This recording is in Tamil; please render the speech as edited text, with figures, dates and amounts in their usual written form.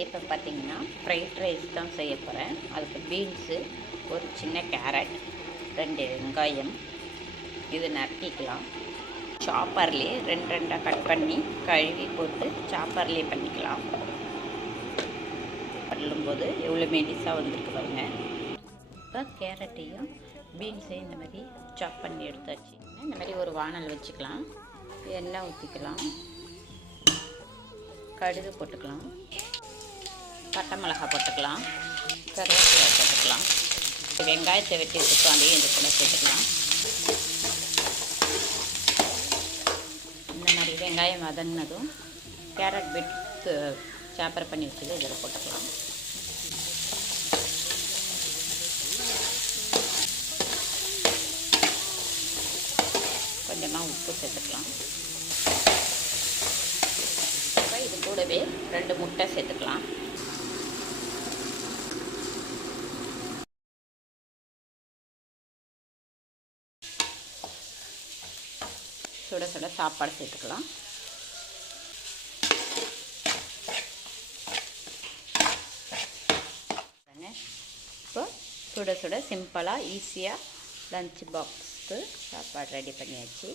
இப்போ பார்த்தீங்கன்னா ஃப்ரைட் ரைஸ் தான் செய்ய போகிறேன். அதுக்கு பீன்ஸு, ஒரு சின்ன கேரட், 2 வெங்காயம் இது நறுக்கிக்கலாம். சாப்பர்லேயே 2 கட் பண்ணி கழுவி போட்டு சாப்பர்லேயே பண்ணிக்கலாம். பண்ணும்போது எவ்வளோ மெலிசாக வந்துருக்கு பாருங்க. இப்போ கேரட்டையும் பீன்ஸையும் இந்த மாதிரி சாப் பண்ணி எடுத்தாச்சு. இந்த மாதிரி ஒரு வானல் வச்சுக்கலாம். எண்ணெய் ஊற்றிக்கலாம். கடுகு போட்டுக்கலாம். பட்டை மிளகாய் போட்டுக்கலாம். கருவேப்பிலை போட்டுக்கலாம். வெங்காயத்தை வெட்டி வச்சுருக்கோம், அதையும் இது கூட சேர்த்துக்கலாம். இந்த மாதிரி வெங்காயம் வதங்கினதும் கேரட் பீட் சாப்பர் பண்ணி வச்சது இதில் போட்டுக்கலாம். கொஞ்சமாக உப்பு சேர்த்துக்கலாம். இப்போ இது கூடவே 2 முட்டை சேர்த்துக்கலாம். சுட சுட சாப்பாடு சேர்த்துக்கலாம். இப்போ சுட சுட சிம்பிளாக ஈஸியாக லஞ்ச் பாக்ஸ்க்கு சாப்பாடு ரெடி பண்ணியாச்சு.